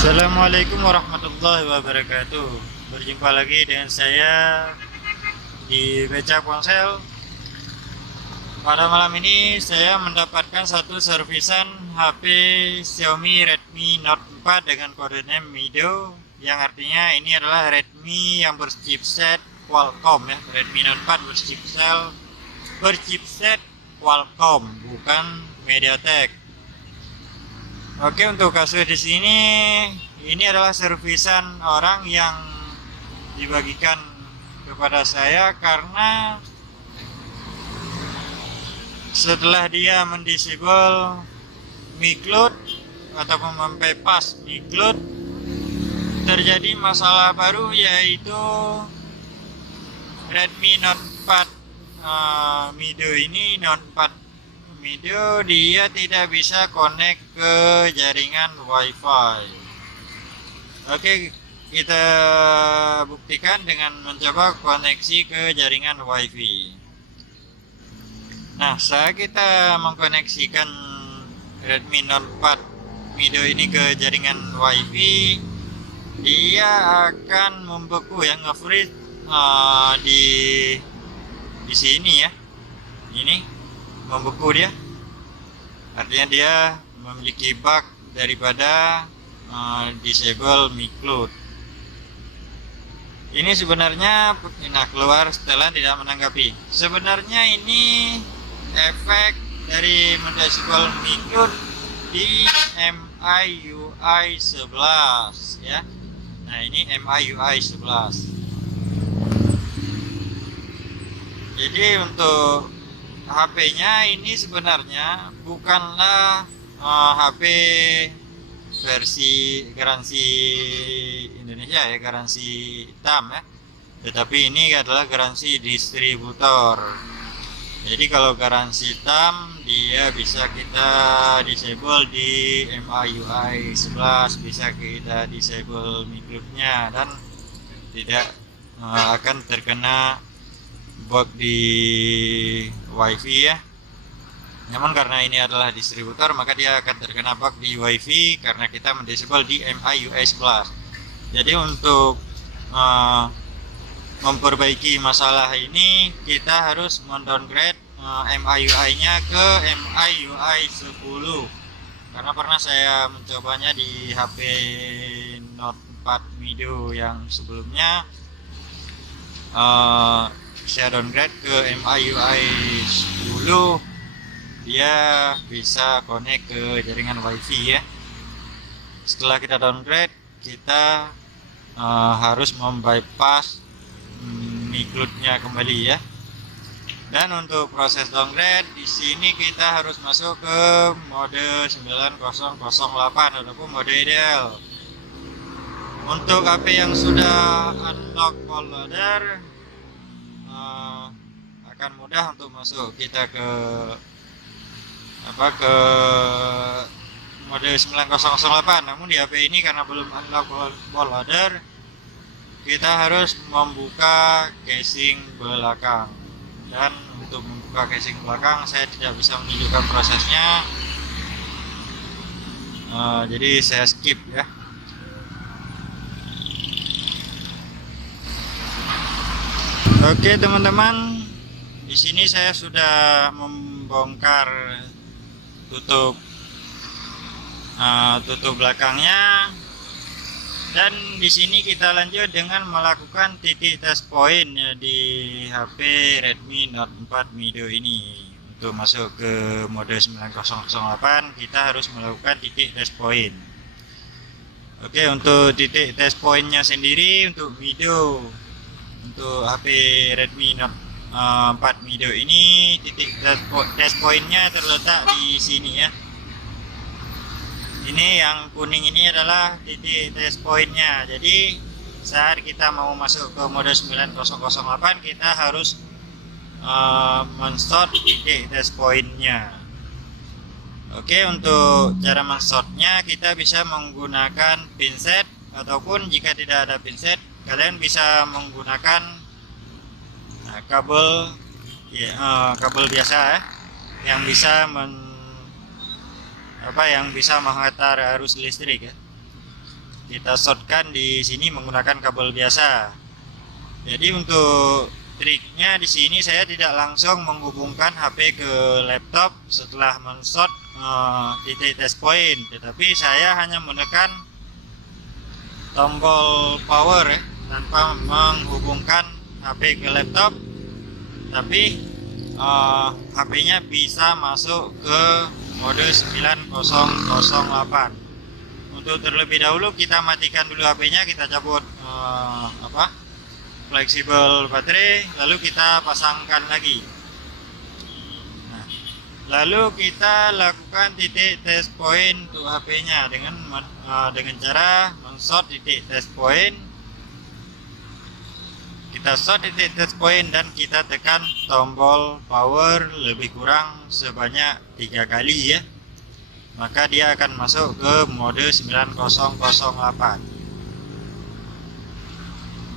Assalamualaikum warahmatullahi wabarakatuh. Berjumpa lagi dengan saya di Beca Ponsel. Pada malam ini saya mendapatkan satu servisan HP Xiaomi Redmi Note 4 dengan kode name Mido, yang artinya ini adalah Redmi yang berchipset Qualcomm ya. Redmi Note 4 berchipset Qualcomm, bukan MediaTek. Oke, untuk kasus di sini ini adalah servisan orang yang dibagikan kepada saya karena setelah dia mendisable micloud ataupun membypass micloud, terjadi masalah baru, yaitu Redmi Note 4 Mido ini, Note 4 Mido, dia tidak bisa connect ke jaringan WiFi. Oke, kita buktikan dengan mencoba koneksi ke jaringan WiFi. Nah, saat kita mengkoneksikan Redmi Note 4 Mido ini ke jaringan WiFi, dia akan membeku yang nge-freeze di sini ya. Ini membeku dia, artinya dia memiliki bug daripada disable micloud. Ini sebenarnya keluar setelah tidak menanggapi. Sebenarnya ini efek dari mendisable micloud di MIUI 11 ya. Nah, ini MIUI 11. Jadi untuk HP-nya ini sebenarnya bukanlah HP versi garansi Indonesia ya, garansi hitam ya, tetapi ini adalah garansi distributor. Jadi kalau garansi hitam dia bisa kita disable di MIUI 11, bisa kita disable micloud-nya dan tidak akan terkena bug di WiFi ya. Namun karena ini adalah distributor, maka dia akan terkena bug di WiFi karena kita mendisable di MIUI 11. Jadi untuk memperbaiki masalah ini, kita harus mendowngrade MIUI-nya ke MIUI 10. Karena pernah saya mencobanya di HP Note 4 Mido yang sebelumnya, saya downgrade ke MIUI 10, dia bisa connect ke jaringan WiFi ya. Setelah kita downgrade, kita harus membypass micloud-nya kembali ya. Dan untuk proses downgrade di sini kita harus masuk ke mode 9008 ataupun mode ideal. Untuk HP yang sudah unlock bootloader akan mudah untuk masuk kita ke mode 9008. Namun di HP ini karena belum unlock bootloader, kita harus membuka casing belakang. Dan untuk membuka casing belakang saya tidak bisa menunjukkan prosesnya, jadi saya skip ya. Oke teman-teman, di sini saya sudah membongkar tutup belakangnya, dan di sini kita lanjut dengan melakukan titik test point ya di HP Redmi Note 4 Mido ini. Untuk masuk ke mode 9008 kita harus melakukan titik test point. Oke, untuk titik test pointnya sendiri untuk Mido, untuk HP Redmi Note 4 Mido ini, titik test pointnya terletak di sini ya. Ini yang kuning ini adalah titik test pointnya. Jadi saat kita mau masuk ke mode 9008, kita harus menstart titik test pointnya. Oke, untuk cara mensortnya kita bisa menggunakan pinset, ataupun jika tidak ada pinset, kalian bisa menggunakan kabel kabel biasa ya, yang bisa menghantar arus listrik ya. kita shortkan di sini menggunakan kabel biasa. Jadi untuk triknya di sini saya tidak langsung menghubungkan HP ke laptop setelah men-short titik test point, tetapi saya hanya menekan tombol power ya, tanpa menghubungkan HP ke laptop, tapi HP-nya bisa masuk ke mode 9008. Untuk terlebih dahulu kita matikan dulu HP-nya, kita cabut fleksibel baterai, lalu kita pasangkan lagi. Nah, lalu kita lakukan titik test point untuk HP-nya dengan cara men-short titik test point. Kita short titik test point dan kita tekan tombol power lebih kurang sebanyak 3 kali ya. Maka dia akan masuk ke mode 9008.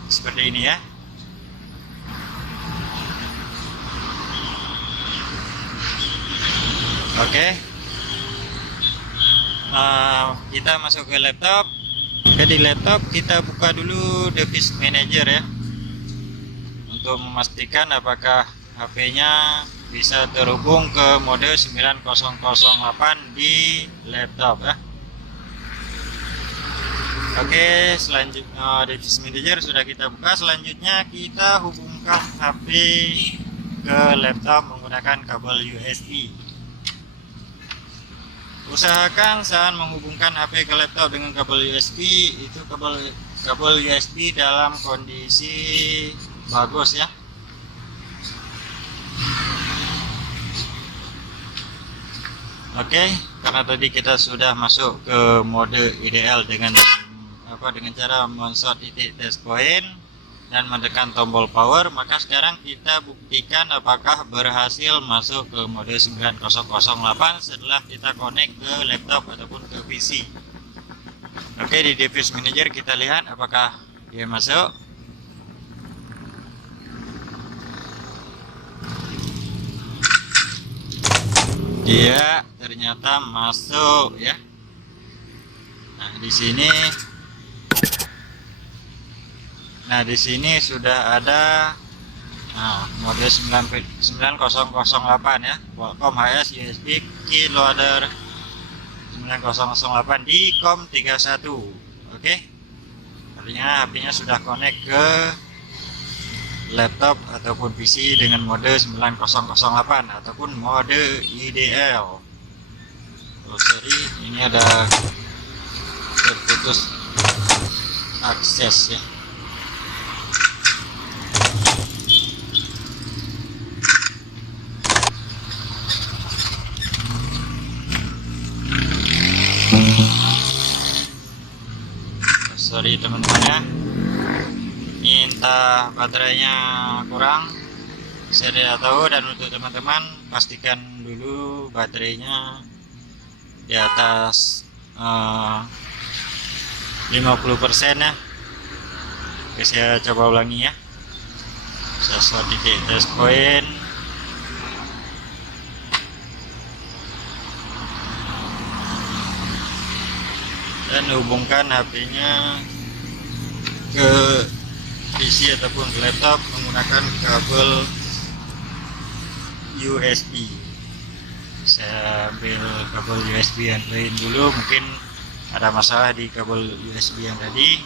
Seperti ini ya. Oke. Kita masuk ke laptop. Di laptop kita buka dulu device manager ya, untuk memastikan apakah HP-nya bisa terhubung ke mode 9008 di laptop ya. Oke, selanjutnya device manager sudah kita buka. Selanjutnya kita hubungkan HP ke laptop menggunakan kabel USB. Usahakan saat menghubungkan HP ke laptop dengan kabel USB itu kabel USB dalam kondisi bagus ya. Oke, karena tadi kita sudah masuk ke mode ideal dengan cara men-short titik test point dan menekan tombol power, maka sekarang kita buktikan apakah berhasil masuk ke mode 9008 setelah kita connect ke laptop ataupun ke PC. Oke, di device manager kita lihat apakah dia masuk. Dia ternyata masuk ya. Nah, di sini sudah ada mode 9008 ya. Qualcomm HS USB Keyloader 9008 di COM31. Oke. Artinya HP-nya sudah connect ke laptop ataupun PC dengan mode 9008 ataupun mode ideal. Oh, sorry, ini ada terputus akses ya. Sorry teman-teman ya, entah baterainya kurang, saya tidak tahu. Dan untuk teman-teman pastikan dulu baterainya di atas 50% ya. Oke, saya coba ulangi ya. Saya short titik test point, dan hubungkan HP-nya ke PC ataupun ke laptop menggunakan kabel USB. Saya ambil kabel USB yang lain dulu, mungkin ada masalah di kabel USB yang tadi.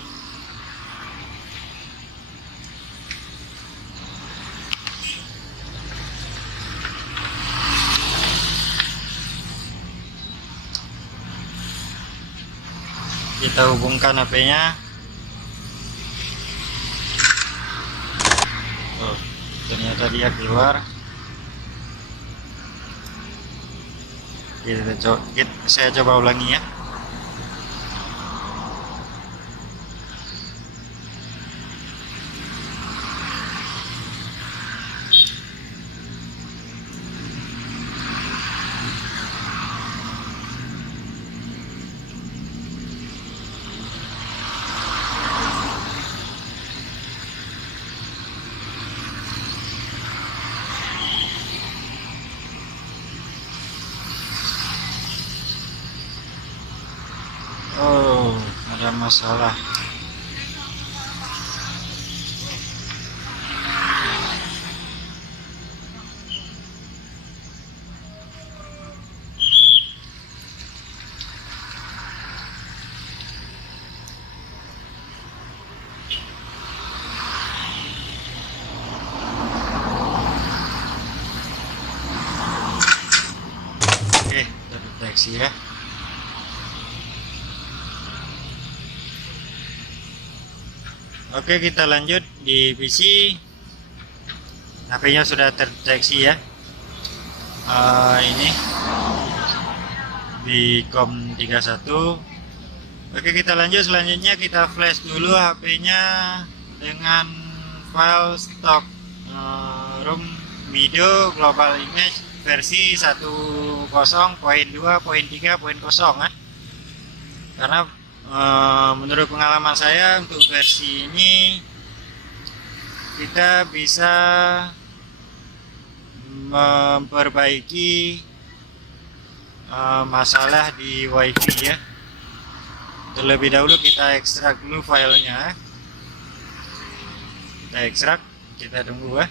Kita hubungkan HP-nya. Oh, ternyata dia keluar. Saya coba ulangi ya. ada masalah. Oke, terdeteksi ya. Oke, kita lanjut di PC. HP-nya sudah terdeteksi ya. Ini di COM31. Oke, kita lanjut. Selanjutnya kita flash dulu HP-nya dengan file stock room video global image versi 10.2.3.0 ya. Karena menurut pengalaman saya untuk versi ini kita bisa memperbaiki masalah di WiFi ya. Terlebih dahulu kita ekstrak dulu filenya. Kita ekstrak, kita tunggu ya.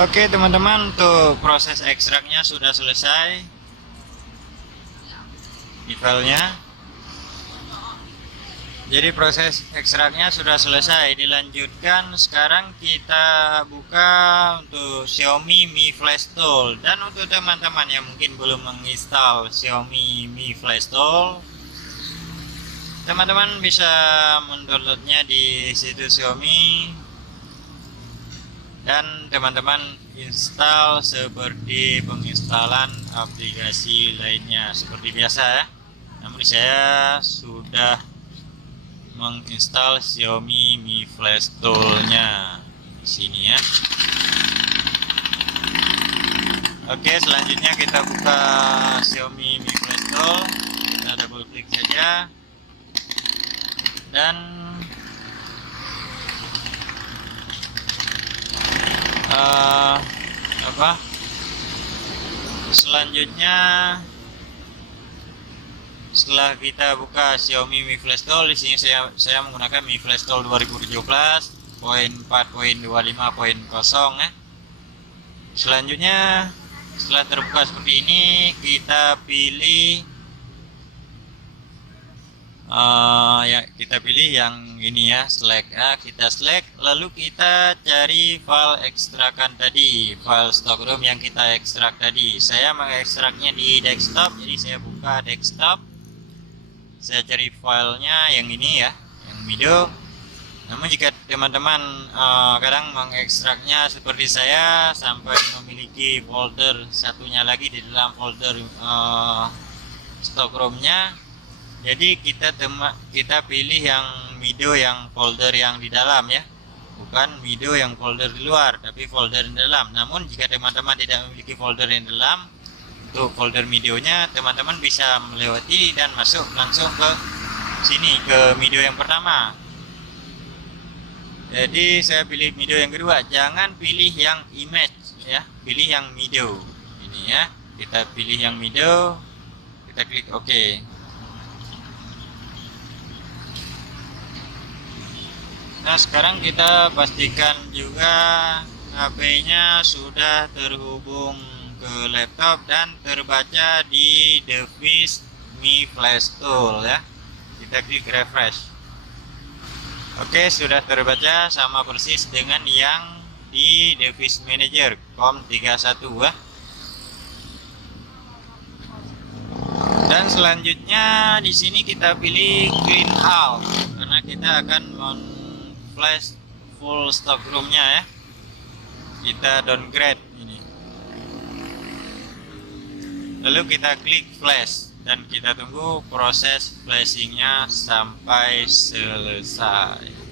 Oke teman-teman, untuk proses ekstraknya sudah selesai di filenya. Jadi proses ekstraknya sudah selesai, dilanjutkan. Sekarang kita buka untuk Xiaomi Mi Flash Tool. Dan untuk teman-teman yang mungkin belum menginstal Xiaomi Mi Flash Tool, teman-teman bisa mendownloadnya di situs Xiaomi. Dan teman-teman install seperti penginstalan aplikasi lainnya seperti biasa ya. Namun saya sudah menginstal Xiaomi Mi Flash Tool-nya di sini ya. Oke, selanjutnya kita buka Xiaomi Mi Flash Tool. Kita double klik saja. Dan selanjutnya setelah kita buka Xiaomi Mi Flash Tool, di sini saya menggunakan Mi Flash Tool 2017.4.25.0 ya. Selanjutnya setelah terbuka seperti ini, kita pilih kita pilih yang ini ya, select ya. Kita select, lalu kita cari file ekstrakan tadi, file stock room yang kita ekstrak tadi. Saya mengekstraknya di desktop, jadi saya buka desktop. Saya cari filenya yang ini ya, yang video. Namun jika teman-teman kadang mengekstraknya seperti saya sampai memiliki folder satunya lagi di dalam folder stock roomnya, jadi kita pilih yang video yang folder yang di dalam ya, bukan video yang folder di luar, tapi folder di dalam. Namun jika teman-teman tidak memiliki folder yang di dalam, untuk folder videonya teman-teman bisa melewati dan masuk langsung ke sini, ke video yang pertama. Jadi saya pilih video yang kedua, jangan pilih yang image ya, pilih yang video ini ya. Kita pilih yang video, kita klik OK. Nah, sekarang kita pastikan juga HP-nya sudah terhubung ke laptop dan terbaca di device Mi Flash Tool ya. Kita klik refresh. Oke, sudah terbaca sama persis dengan yang di device manager COM31 ya. Dan selanjutnya di sini kita pilih clean all karena kita akan flash full stock roomnya ya. Kita downgrade ini. lalu kita klik flash dan kita tunggu proses flashingnya sampai selesai.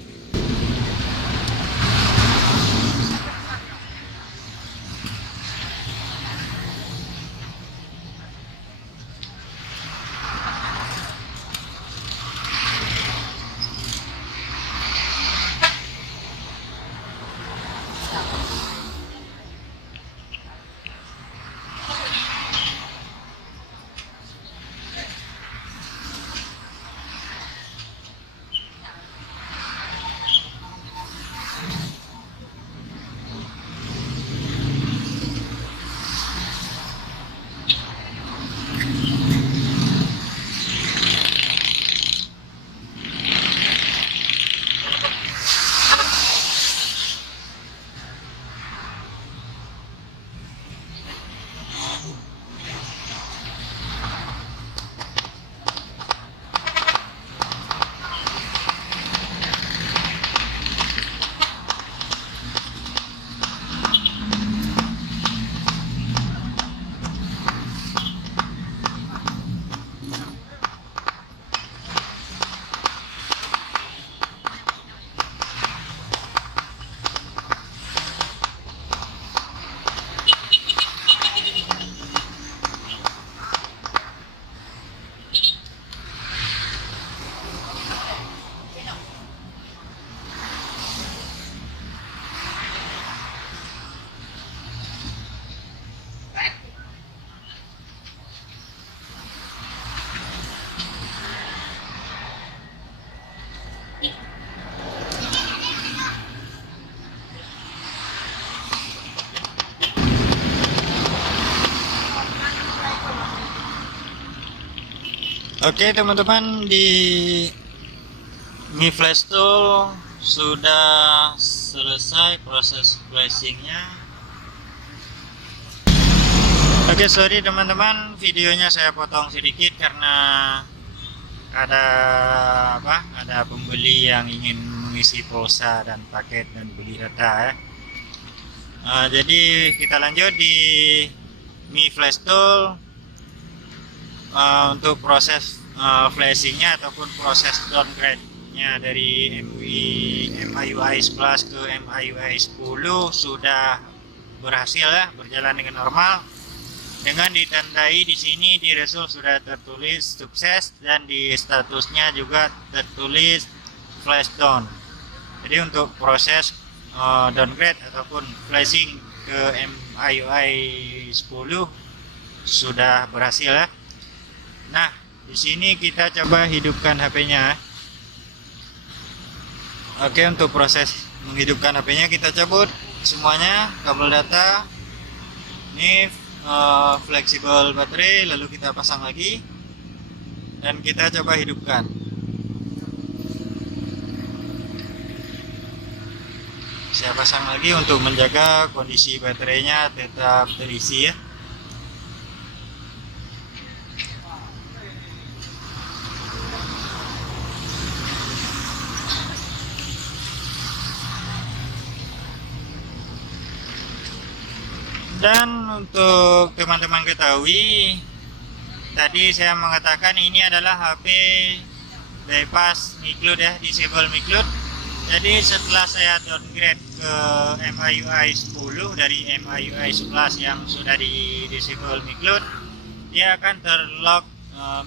Oke teman-teman, di Mi Flash Tool sudah selesai proses flashingnya. Oke, sorry teman-teman, videonya saya potong sedikit karena ada pembeli yang ingin mengisi pulsa dan paket dan beli data ya. Jadi kita lanjut di Mi Flash Tool. Untuk proses flashingnya ataupun proses downgrade-nya dari MIUI 11 ke MIUI 10 sudah berhasil ya, berjalan dengan normal. Dengan ditandai di sini di result sudah tertulis sukses dan di statusnya juga tertulis flash down. Jadi untuk proses downgrade ataupun flashing ke MIUI 10 sudah berhasil ya. Nah, di sini kita coba hidupkan HP-nya. Oke, untuk proses menghidupkan HP-nya kita cabut semuanya kabel data. Ini fleksibel baterai, lalu kita pasang lagi dan kita coba hidupkan. Saya pasang lagi untuk menjaga kondisi baterainya tetap terisi ya. Dan untuk teman-teman ketahui, tadi saya mengatakan ini adalah HP bypass micloud ya, disable micloud. Jadi setelah saya downgrade ke MIUI 10 dari MIUI 11 yang sudah di disable micloud, dia akan terlock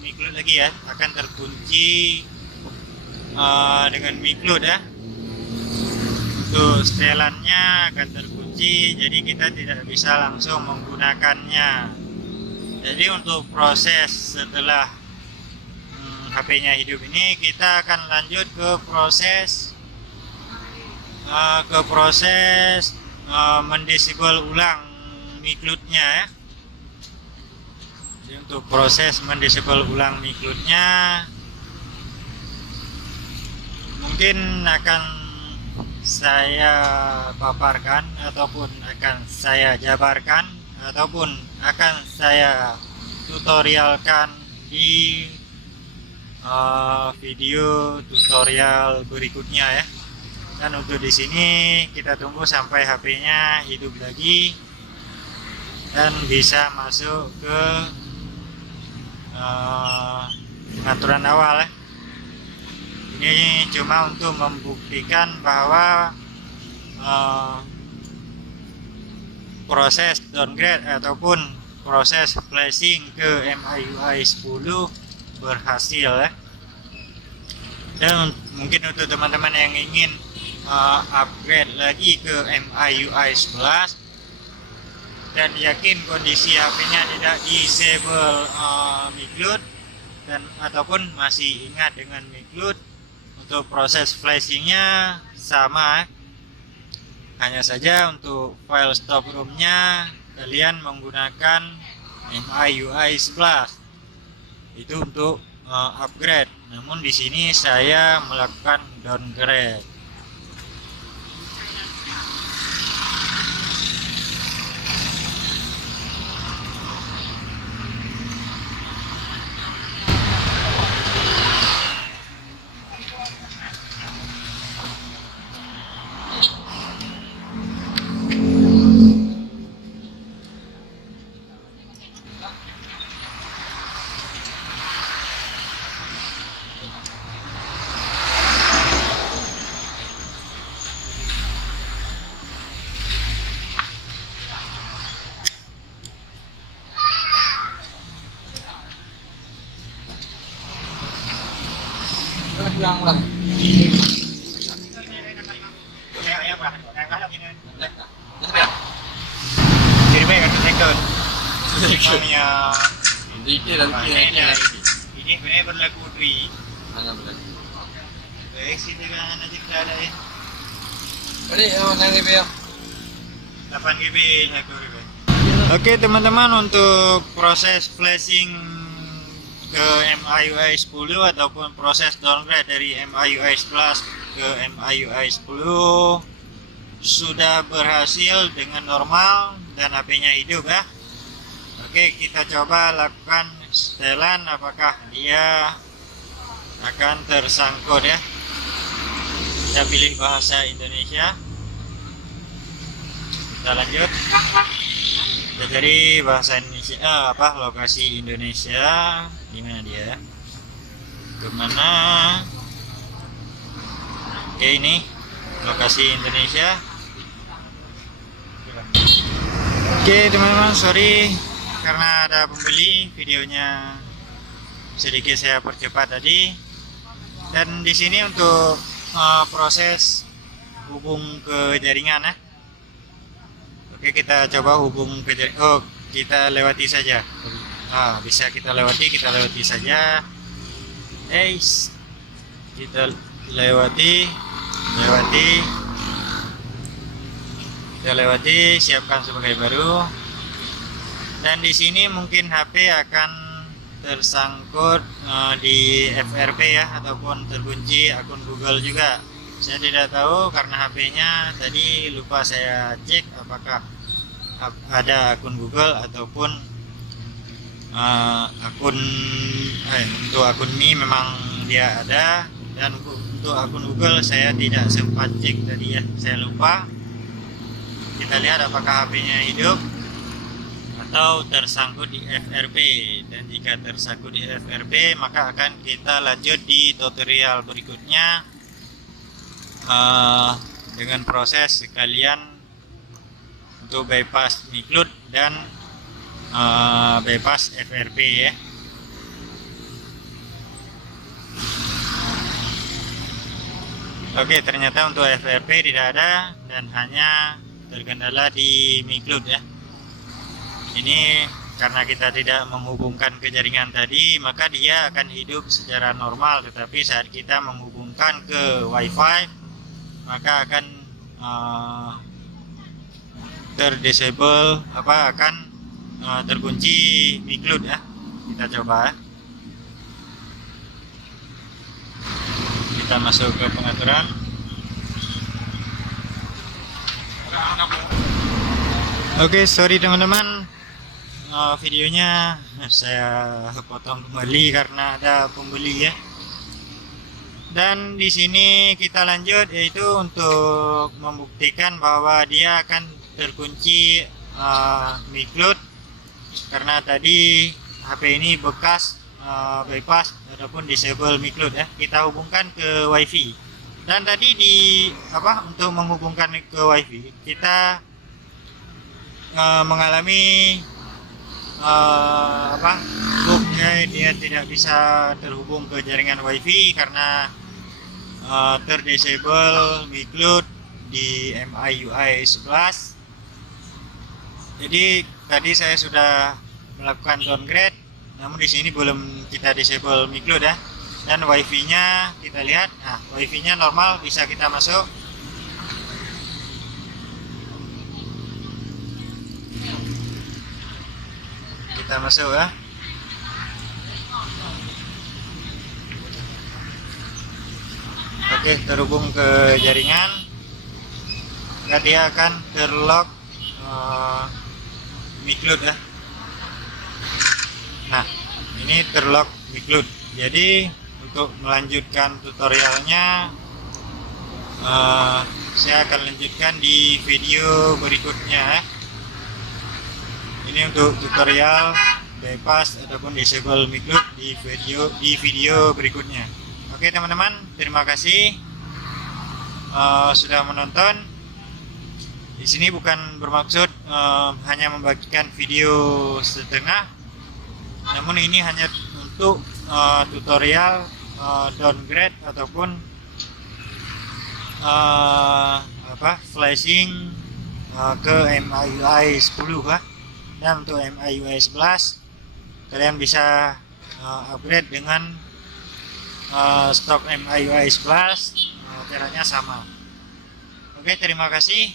micloud lagi ya, akan terkunci dengan micloud ya. Untuk setelannya akan terkunci, jadi kita tidak bisa langsung menggunakannya. Jadi untuk proses setelah HP-nya hidup ini, kita akan lanjut ke proses mendisable ulang micloud-nya ya. Jadi untuk proses mendisable ulang micloud-nya mungkin akan saya paparkan ataupun akan saya jabarkan ataupun akan saya tutorialkan di video tutorial berikutnya ya. Dan untuk di sini kita tunggu sampai HP-nya hidup lagi dan bisa masuk ke pengaturan awal ya. Ini cuma untuk membuktikan bahwa proses downgrade ataupun proses flashing ke MIUI 10 berhasil ya. Dan mungkin untuk teman-teman yang ingin upgrade lagi ke MIUI 11 dan yakin kondisi HP-nya tidak disable Miglud dan ataupun masih ingat dengan Miglud, untuk proses flashingnya sama, hanya saja untuk file stop ROM-nya kalian menggunakan MIUI 11 itu untuk upgrade. Namun di sini saya melakukan downgrade. Ini sebenarnya berlaku di mana berlaku? Baik, sini kan aja kita ada ya. Tadi mana GB ya? 8 GB, 1 GB. Oke teman-teman, untuk proses flashing ke MIUI 10 ataupun proses downgrade dari MIUI 11 ke MIUI 10 sudah berhasil dengan normal dan HP-nya hidup ya. Oke, kita coba lakukan setelan apakah dia akan tersangkut ya. Kita pilih bahasa Indonesia. Kita lanjut. Kita cari bahasa Indonesia, lokasi Indonesia. Di mana dia? Kemana? Oke, ini lokasi Indonesia. Oke teman-teman, sorry karena ada pembeli, videonya sedikit saya percepat tadi. Dan di sini untuk proses hubung ke jaringan ya. Oke, kita coba hubung ke jaringan. Oh, kita lewati saja. Bisa kita lewati saja. Kita lewati, siapkan sebagai baru. Dan di sini mungkin HP akan tersangkut di FRP ya, ataupun terkunci akun Google juga. Saya tidak tahu karena HP-nya tadi lupa saya cek apakah ada akun Google ataupun untuk akun Mi memang dia ada, dan untuk akun Google saya tidak sempat cek tadi ya, saya lupa. Kita lihat apakah HP-nya hidup atau tersangkut di FRP. Dan jika tersangkut di FRP, maka akan kita lanjut di tutorial berikutnya dengan proses sekalian untuk bypass Miglud dan bypass FRP ya. Oke, ternyata untuk FRP tidak ada dan hanya terkendala di Miglud ya. Ini karena kita tidak menghubungkan ke jaringan tadi, maka dia akan hidup secara normal. Tetapi saat kita menghubungkan ke WiFi, maka akan akan terkunci Miglud ya. Kita coba. Kita masuk ke pengaturan. Oke, sorry teman-teman. Videonya saya potong kembali karena ada pembeli ya. Dan di sini kita lanjut, yaitu untuk membuktikan bahwa dia akan terkunci Miglud, karena tadi HP ini bekas bypass ataupun disable micloud ya. Kita hubungkan ke WiFi. Dan tadi untuk menghubungkan ke WiFi kita mengalami bugnya, dia tidak bisa terhubung ke jaringan WiFi karena terdisable micloud di MIUI 11. Jadi tadi saya sudah melakukan downgrade, namun di sini belum kita disable micloud ya. Dan WiFi-nya kita lihat, nah WiFi-nya normal, bisa kita masuk. Kita masuk ya. Oke, terhubung ke jaringan. Maka dia akan terlock micloud ya. Nah, ini terlock micloud. Jadi untuk melanjutkan tutorialnya, saya akan lanjutkan di video berikutnya. Ini untuk tutorial bypass ataupun disable micloud di video berikutnya. Oke teman-teman, terima kasih sudah menonton. Di sini bukan bermaksud hanya membagikan video setengah, namun ini hanya untuk tutorial downgrade ataupun flashing ke MIUI 10 ya. Dan untuk MIUI 11 kalian bisa upgrade dengan stok MIUI 11, caranya sama. Oke, terima kasih.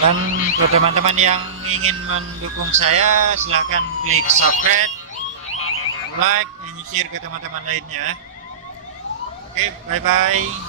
Dan untuk teman-teman yang ingin mendukung saya, silahkan klik subscribe, like, dan share ke teman-teman lainnya. Oke, bye-bye.